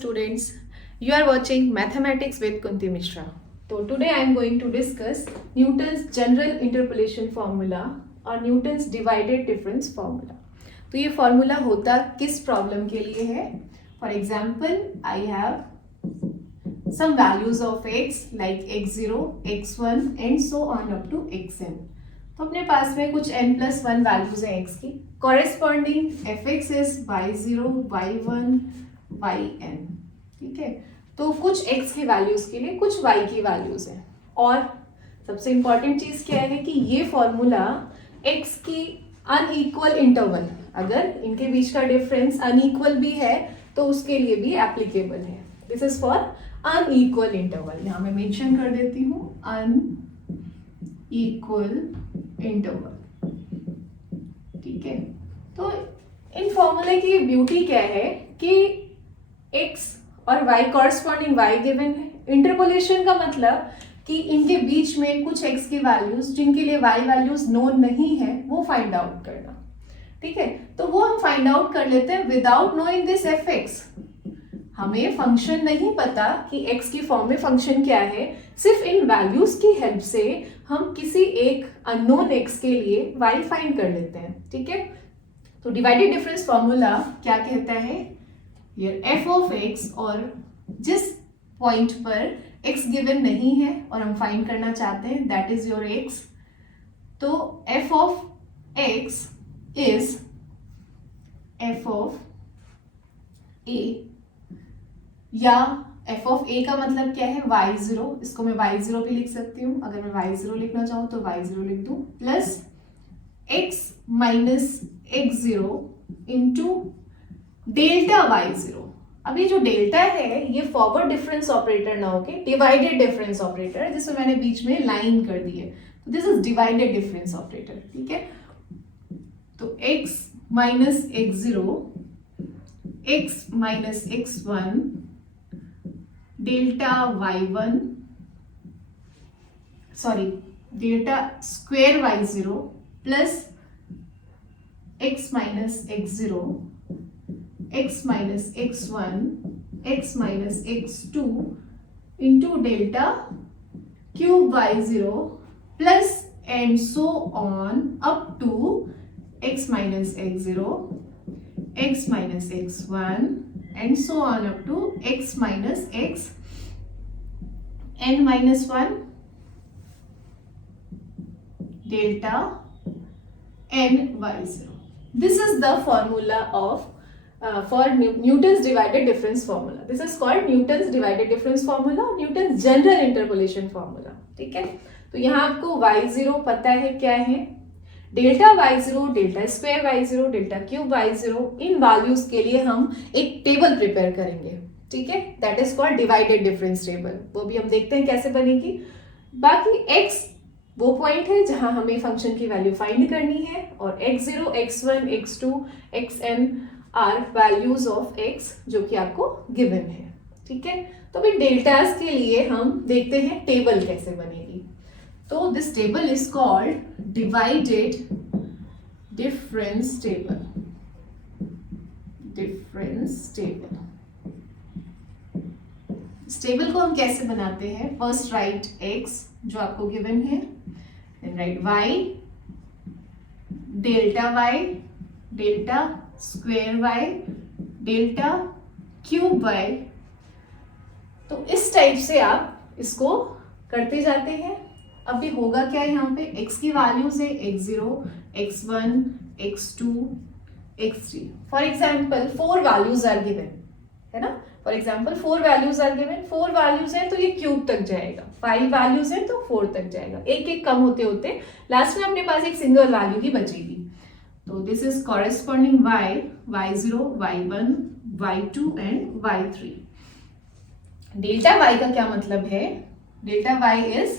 students. You are watching Mathematics with Kunti Mishra. So today I am going to discuss Newton's general interpolation formula और Newton's divided difference formula. तो ये formula होता किस problem के लिए है? For example I have some values of x like x0, x1 and so on up to xn. तो अपने पास में कुछ n+1 वैल्यूज हैं x की. Corresponding fx is y0, y1, yn. ठीक है, तो कुछ x की वैल्यूज के लिए कुछ y की वैल्यूज हैं. और सबसे इंपॉर्टेंट चीज क्या है कि ये फॉर्मूला x की अनइक्वल इंटरवल, अगर इनके बीच का डिफरेंस अनइक्वल भी है तो उसके लिए भी एप्लीकेबल है. This is for unequal interval. यहां मैं मेंशन कर देती हूं अनइक्वल इंटरवल. ठीक है, तो इन फॉर्मूले की ब्यूटी क्या है कि x और y कॉरस्पॉन्डिंग y गिवन है. इंटरपोलेशन का मतलब कि इनके बीच में कुछ x की वैल्यूज जिनके लिए y वैल्यूज नोन नहीं है वो फाइंड आउट करना. ठीक है, तो वो हम फाइंड आउट कर लेते हैं विदाउट नोइंग दिस fx. हमें फंक्शन नहीं पता कि x की फॉर्म में फंक्शन क्या है. सिर्फ इन वैल्यूज की हेल्प से हम किसी एक अननोन x के लिए y फाइंड कर लेते हैं. ठीक है, तो डिवाइडेड डिफरेंस फॉर्मूला क्या कहता है? ये f ऑफ x, और जिस पॉइंट पर x गिवन नहीं है और हम फाइंड करना चाहते हैं दैट इज योर x. तो f of x is f of a, या f ऑफ a का मतलब क्या है? y0. इसको मैं y0 भी लिख सकती हूँ. अगर मैं y0 लिखना चाहूँ तो y0 लिख दूँ, plus x minus x0 into delta y0. अब ये जो डेल्टा है ये फॉरवर्ड डिफरेंस ऑपरेटर ना होके डिवाइडेड डिफरेंस ऑपरेटर है, जिसमें मैंने बीच में लाइन कर दी है. तो this is divided difference operator. ठीक है, तो x minus x0, x minus x1, delta y1, sorry delta square y0 plus x minus x0, x minus x1, x minus x2 into delta cube y0 plus and so on up to x minus x0, x minus x1 and so on up to x minus x n minus 1 delta n y0. This is the formula of for Newton's divided difference formula. This is called Newton's divided difference formula or Newton's general interpolation formula. ठीक है, तो यहाँ आपको y0 पता है क्या है? Delta y0, delta square y0, delta cube y0. इन values के लिए हम एक टेबल प्रिपेयर करेंगे. ठीक है, that is called divided difference table. वो भी हम देखते हैं कैसे बनेगी. बाकी x वो पॉइंट है जहां हमें फंक्शन की वैल्यू फाइंड करनी है, और x0, x1, x2, xn are values of x जो कि आपको गिवन है. ठीक है, तो अभी डेल्टास के लिए हम देखते हैं टेबल कैसे बनेगी. तो this table is called divided difference table. Difference table. इस टेबल को हम कैसे बनाते हैं? फर्स्ट राइट x जो आपको गिवन है, then right y, delta y, delta square y, delta cube y. तो इस टाइप से आप इसको करते जाते हैं. अभी होगा क्या? यहाँ पे x की वैल्यूज है x0, x1, x2, x3. For example 4 values are given है ना. For example 4 values are given. 4 values है तो ये क्यूब तक जाएगा. 5 वैल्यूज है तो 4 तक जाएगा. एक एक कम होते होते लास्ट में अपने पास एक सिंगल वैल्यू ही बचेगी. तो this is corresponding y, y0, y1, y2 and y3. Delta y का क्या मतलब है? Delta y is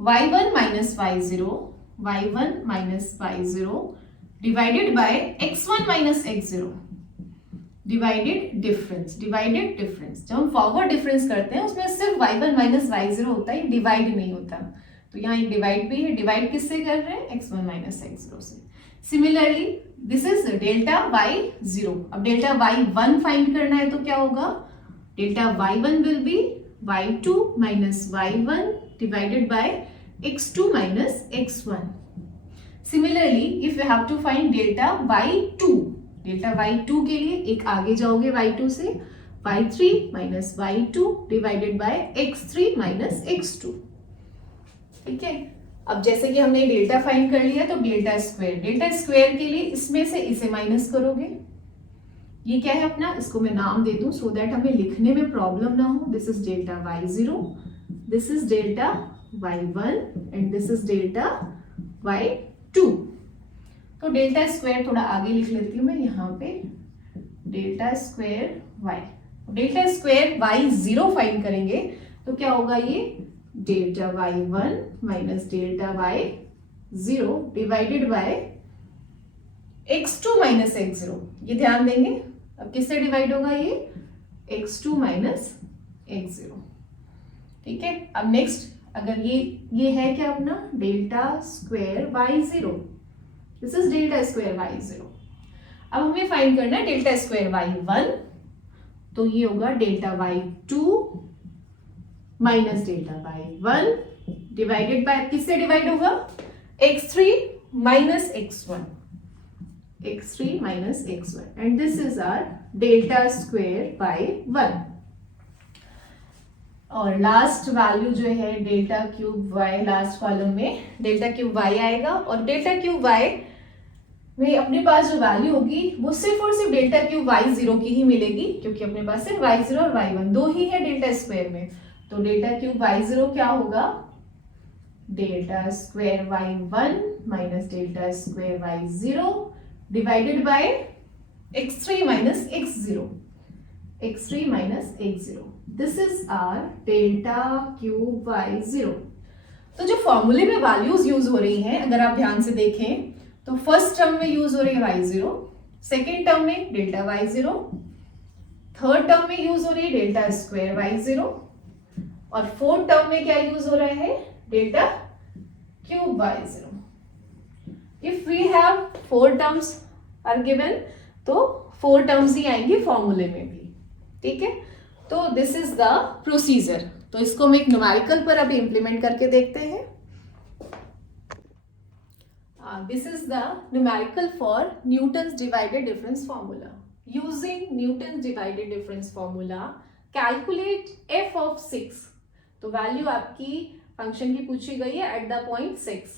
y1 minus y0, y1 minus y0 divided bye x1 minus x0. Divided difference. Divided difference जब हम forward difference करते हैं उसमें सिर्फ y1 माइनस y0 होता है, डिवाइड नहीं होता. तो यहाँ एक डिवाइड भी है. डिवाइड किससे कर रहे हैं? x1 माइनस x0 से. Similarly this is delta y0. अब डेल्टा y1 फाइंड करना है तो क्या होगा? Delta y1 will be y2 minus y1 divided by x2 minus x1. Similarly, if you have to find delta y2 के लिए एक आगे जाओगे y2 से, y3 minus y2 divided by x3 minus x2. ठीक है, अब जैसे कि हमने डेल्टा फाइंड कर लिया तो डेल्टा स्क्वायर के लिए इसमें से इसे माइनस करोगे. ये क्या है अपना, इसको मैं नाम दे दूं सो दैट हमें लिखने में प्रॉब्लम ना हो. This is delta y0, this is delta y1 and this is delta y2. तो डेल्टा स्क्वायर थोड़ा आगे लिख लेती हूँ मैं यहाँ पे, delta square y. Delta square y0 find करेंगे तो क्या होगा, ये delta y1 minus delta y0 divided bye x2 minus x0. ये ध्यान देंगे, अब किससे डिवाइड होगा, ये x2 माइनस x0. ठीक है, अब नेक्स्ट अगर ये है क्या अपना delta square y0, this is delta square y0. अब हमें फाइंड करना है डेल्टा स्क्वायर y1, तो ये होगा delta y2 minus delta y1 divided by किससे डिवाइड होगा, x3 minus x1, x3 minus x1, and this is our delta square by 1. और लास्ट वैल्यू जो है delta cube y, last column में delta cube y आएगा, और delta cube y में अपने पास जो वैल्यू होगी वो सिर्फ और सिर्फ डेल्टा क्यूब y0 की ही मिलेगी, क्योंकि अपने पास सिर्फ y0 और y1 दो ही है डेल्टा स्क्वायर में. तो डेल्टा क्यूब y0 क्या होगा, delta square y1 minus delta square y0 divided by x3 minus x0, x3 minus x0. This is our delta cube y0. तो जो फॉर्मूले में वैल्यूज यूज हो रही हैं, अगर आप ध्यान से देखें तो फर्स्ट टर्म में यूज हो रही है y0, सेकेंड टर्म में डेल्टा y0, थर्ड टर्म में यूज हो रही है डेल्टा स्क्वायर y0, और फोर्थ टर्म में क्या यूज हो रहा है, delta cube y0. If we have 4 terms are given, तो 4 टर्म्स ही आएंगे फॉर्मूले में भी. ठीक है, तो दिस इज द प्रोसीजर. तो इसको हम एक न्यूमेरिकल पर अभी इंप्लीमेंट करके देखते हैं. This is the numerical for Newton's divided difference formula. Using Newton's divided difference formula calculate f of 6. तो वैल्यू आपकी फंक्शन की पूछी गई है at the point 6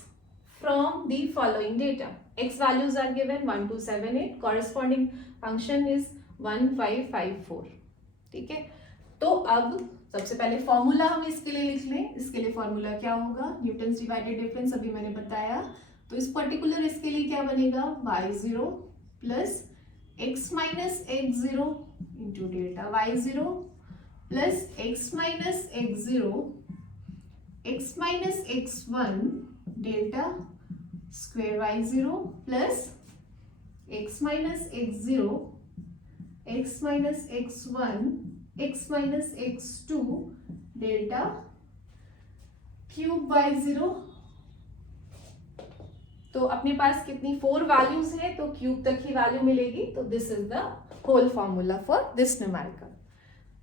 from the following data. X values are given 1 to 7, 8. Corresponding function is 1, 5, 5, 4. ठीक है, तो अब सबसे पहले फॉर्मूला हम इसके लिए लिख लें. इसके लिए फॉर्मूला क्या होगा, न्यूटन्स डिवाइडेड डिफरेंस अभी मैंने बताया. तो इस पर्टिकुलर इसके लिए क्या बनेगा, y0 plus x minus x0 into delta y0 plus x minus x0 x minus x1 delta square y0 plus x minus x0 x minus x1 x minus x2 delta cube y0. तो अपने पास कितनी 4 values हैं, तो cube तक ही value मिलेगी. तो this is the whole formula for this numerical.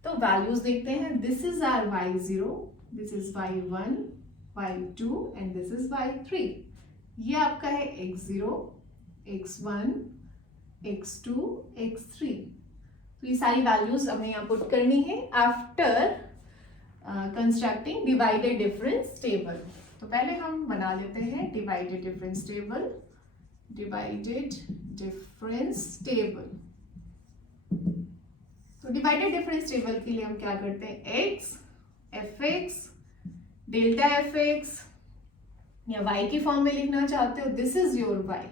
तो values देखते हैं. This is our y0, this is y1, y2 and this is y3. ये आपका है x0, x1, x2, x3. तो ये सारी वैल्यूज हमें यहाँ पुट करनी है after constructing divided difference table. तो पहले हम बना लेते हैं divided difference table. Divided difference table. तो डिवाइडेड डिफरेंस टेबल के लिए हम क्या करते हैं, x, fx, डेल्टा fx, या y की फॉर्म में लिखना चाहते हो, दिस इज योर y.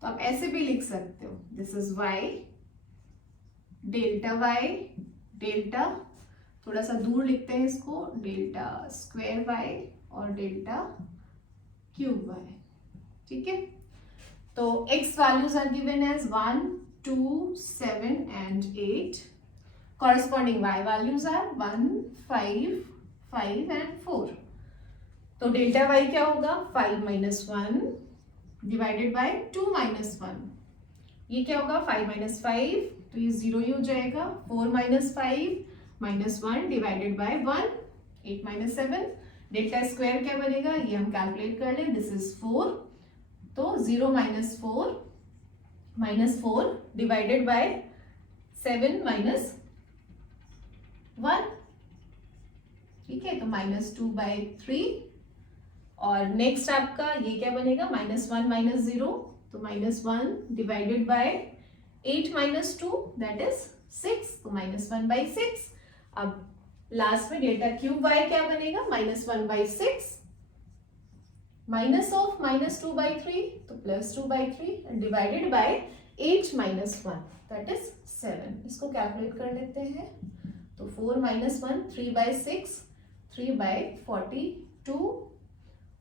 तो आप ऐसे भी लिख सकते हो, this is y, delta y, delta थोड़ा सा दूर लिखते हैं इसको, डेल्टा स्क्वायर y और डेल्टा क्यूब y. ठीक है, तो x values are given as 1, 2, 7 and 8. Corresponding y values are 1, 5, 5 and 4. तो डेल्टा y क्या होगा, 5 minus 1 divided by 2 minus 1. ये क्या होगा, 5 minus 5, तो ये 0 ही हो जाएगा. 4 minus 5 -1 divided by 1, 8 minus 7। Delta square क्या बनेगा ये हम कैलकुलेट कर लें, दिस इज 4, तो 0 माइनस 4 डिवाइडेड बाय 7 माइनस 1, ठीक है, तो -2/3। और नेक्स्ट आपका ये क्या बनेगा, -1 माइनस 0, तो -1 divided by 8 minus 2 that is 6, तो -1/6। अब लास्ट में डेल्टा क्यूब y क्या बनेगा, -1/6 माइनस ऑफ -2/3, तो +2/3 divided by 8 minus 1 that is 7। इसको कैलकुलेट कर लेते हैं, तो 4 माइनस 1 3/6, 3/42,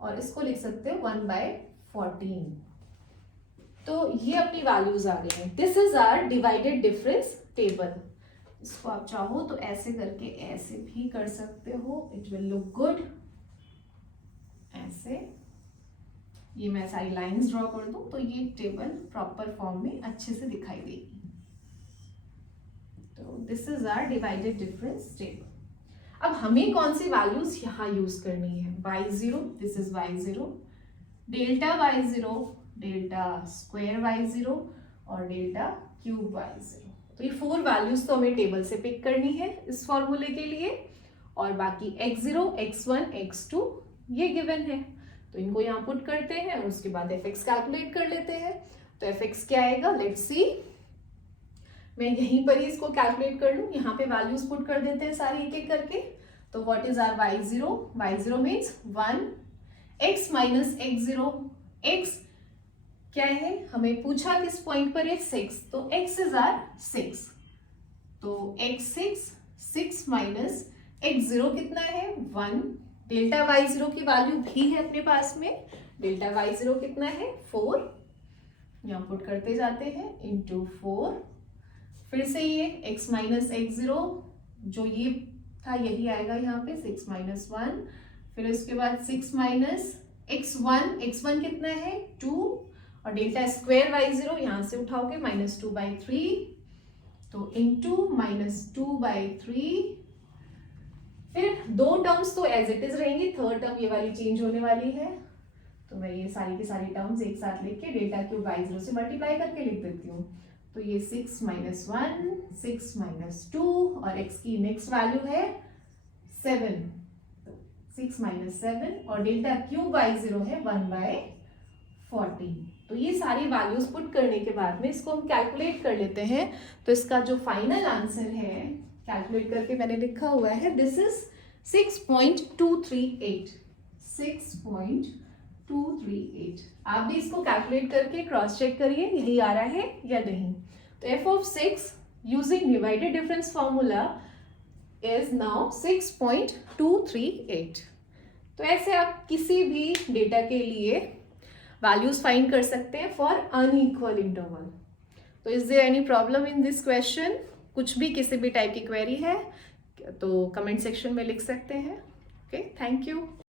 और इसको लिख सकते हैं 1/14। तो ये अपनी वैल्यूज आ गई हैं। This is our divided difference table. इसको आप चाहो तो ऐसे करके ऐसे भी कर सकते हो, इट विल लुक गुड। ऐसे ये मैं सारी लाइंस ड्रॉ कर दूं तो ये टेबल प्रॉपर फॉर्म में अच्छे से दिखाई देगी। तो this is our divided difference table. अब हमें कौन सी वैल्यूज यहाँ यूज करनी है, y0, this is y0, delta y0, delta square y0 और डेल्टा क्यूब y0। तो ये 4 वैल्यूज तो हमें टेबल से पिक करनी है इस फॉर्मूले के लिए, और बाकी x0, x1, x2 ये गिवन है, तो इनको यहाँ पुट करते हैं और उसके बाद fx कैलकुलेट कर लेते हैं। तो fx क्या आएगा, लेट्स सी। मैं यहीं पर ही इसको कैलकुलेट कर लूँ, यहाँ पे वैल्यूज पुट कर देते हैं सारी एक एक करके। तो what is our y0, y0 means 1, x minus x0, x क्या है, हमें पूछा किस पॉइंट पर है, 6, तो x इज आर 6, तो x6, 6 माइनस x0 कितना है 1, डेल्टा y0 की वैल्यू भी है अपने पास में, डेल्टा y0 कितना है 4, यहाँ पुट करते जाते हैं इंटू 4, फिर से ये x माइनस x0 जो ये था यही आएगा यहाँ पे 6 माइनस 1, फिर उसके बाद 6 माइनस x1 कितना है 2, और डेल्टा स्क्वायर y0 यहाँ से उठाओगे -2/3, तो इंटू -2/3, फिर 2 टर्म्स तो एज इट इज रहेंगी, थर्ड टर्म ये वाली चेंज होने वाली है, तो मैं ये सारी की सारी टर्म्स एक साथ लिख के डेल्टा क्यूब y0 से मल्टीप्लाई करके लिख देती हूँ। तो ये 6 माइनस 1, 6 माइनस 2, और x की नेक्स्ट वैल्यू है 7, 6 माइनस 7, और डेल्टा क्यूब y0 है 1/14। तो ये सारी वैल्यूज पुट करने के बाद में इसको हम कैलकुलेट कर लेते हैं। तो इसका जो फाइनल आंसर है कैलकुलेट करके मैंने लिखा हुआ है, दिस इज 6.238, 6.238। आप भी इसको कैलकुलेट करके क्रॉस चेक करिए यही आ रहा है या नहीं। तो f of 6 using divided difference formula is now 6.238। तो ऐसे आप किसी भी डेटा के लिए वैल्यूज फाइंड कर सकते हैं फॉर अनइक्वल इंटरवल। तो is there any problem in this question, कुछ भी किसी भी टाइप की क्वेरी है तो कमेंट सेक्शन में लिख सकते हैं। Okay, thank you.